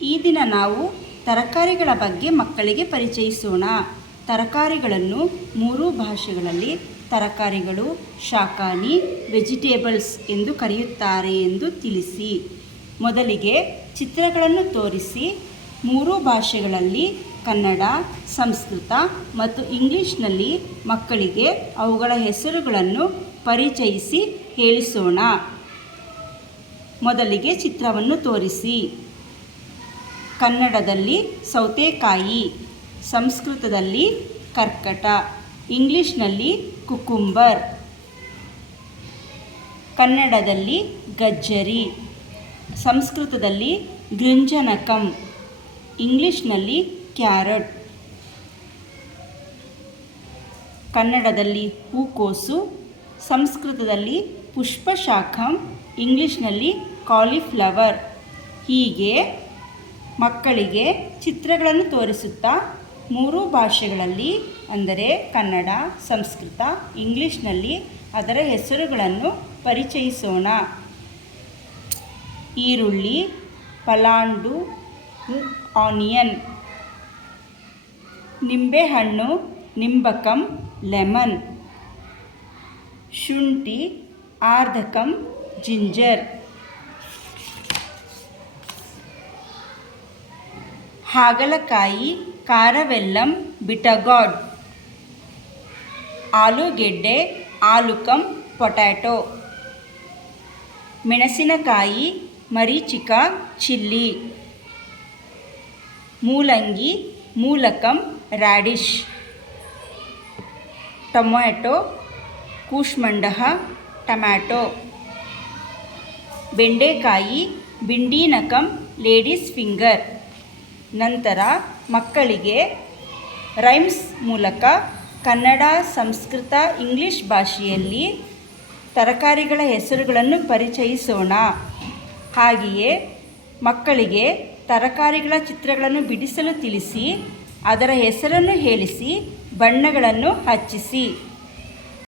ಈ ದಿನ ನಾವು ತರಕಾರಿಗಳ ಬಗ್ಗೆ ಮಕ್ಕಳಿಗೆ ಪರಿಚಯಿಸೋಣ. ತರಕಾರಿಗಳನ್ನು 3 ಭಾಷೆಗಳಲ್ಲಿ ತರಕಾರಿಗಳು, ಶಾಕಾನಿ, ವೆಜಿಟೇಬಲ್ಸ್ ಎಂದು ಕರೆಯುತ್ತಾರೆ ಎಂದು ತಿಳಿಸಿ. ಮೊದಲಿಗೆ ಚಿತ್ರಗಳನ್ನು ತೋರಿಸಿ 3 ಭಾಷೆಗಳಲ್ಲಿ ಕನ್ನಡ, ಸಂಸ್ಕೃತ ಮತ್ತು ಇಂಗ್ಲಿಷ್ನಲ್ಲಿ ಮಕ್ಕಳಿಗೆ ಅವುಗಳ ಹೆಸರುಗಳನ್ನು ಪರಿಚಯಿಸಿ ಹೇಳಿಸೋಣ. ಮೊದಲಿಗೆ ಚಿತ್ರವನ್ನು ತೋರಿಸಿ. ಕನ್ನಡದಲ್ಲಿ ಸೌತೆಕಾಯಿ, ಸಂಸ್ಕೃತದಲ್ಲಿ ಕರ್ಕಟ, ಇಂಗ್ಲಿಷ್ನಲ್ಲಿ ಕುಕುಂಬರ್. ಕನ್ನಡದಲ್ಲಿ ಗಜ್ಜರಿ, ಸಂಸ್ಕೃತದಲ್ಲಿ ಗೃಂಜನಕಂ, ಇಂಗ್ಲಿಷ್ನಲ್ಲಿ ಕ್ಯಾರಟ್. ಕನ್ನಡದಲ್ಲಿ ಹೂಕೋಸು, ಸಂಸ್ಕೃತದಲ್ಲಿ ಪುಷ್ಪಶಾಖಂ, ಇಂಗ್ಲಿಷ್ನಲ್ಲಿ ಕಾಲಿಫ್ಲವರ್. ಹೀಗೆ ಮಕ್ಕಳಿಗೆ ಚಿತ್ರಗಳನ್ನು ತೋರಿಸುತ್ತಾ 3 ಭಾಷೆಗಳಲ್ಲಿ ಅಂದರೆ ಕನ್ನಡ, ಸಂಸ್ಕೃತ, ಇಂಗ್ಲಿಷ್ನಲ್ಲಿ ಅದರ ಹೆಸರುಗಳನ್ನು ಪರಿಚಯಿಸೋಣ. ಈರುಳ್ಳಿ, ಪಲಾಂಡು, ಆನಿಯನ್. ನಿಂಬೆಹಣ್ಣು, ನಿಂಬಕಂ, ಲೆಮನ್. ಶುಂಠಿ, ಆರ್ಧಕಂ, ಜಿಂಜರ್. ಹಾಗಲಕಾಯಿ, ಕಾರವೆಲ್ಲಂ, ಬಿಟಗಾಡ್. ಆಲೂಗೆಡ್ಡೆ, ಆಲುಕಂ, ಪೊಟ್ಯಾಟೊ. ಮೆಣಸಿನಕಾಯಿ, ಮರೀಚಿಕ, ಚಿಲ್ಲಿ. ಮೂಲಂಗಿ, ಮೂಲಕಂ, ರ್ಯಾಡಿಶ್. ಟೊಮ್ಯಾಟೊ, ಕೂಷ್ಮಂಡಹ, ಟೊಮ್ಯಾಟೊ. ಬೆಂಡೆಕಾಯಿ, ಬಿಂಡೀನಕಂ, ಲೇಡೀಸ್ ಫಿಂಗರ್. ನಂತರ ಮಕ್ಕಳಿಗೆ ರೈಮ್ಸ್ ಮೂಲಕ ಕನ್ನಡ, ಸಂಸ್ಕೃತ, ಇಂಗ್ಲಿಷ್ ಭಾಷೆಯಲ್ಲಿ ತರಕಾರಿಗಳ ಹೆಸರುಗಳನ್ನು ಪರಿಚಯಿಸೋಣ. ಹಾಗೆಯೇ ಮಕ್ಕಳಿಗೆ ತರಕಾರಿಗಳ ಚಿತ್ರಗಳನ್ನು ಬಿಡಿಸಲು ತಿಳಿಸಿ, ಅದರ ಹೆಸರನ್ನು ಹೇಳಿಸಿ, ಬಣ್ಣಗಳನ್ನು ಹಚ್ಚಿಸಿ.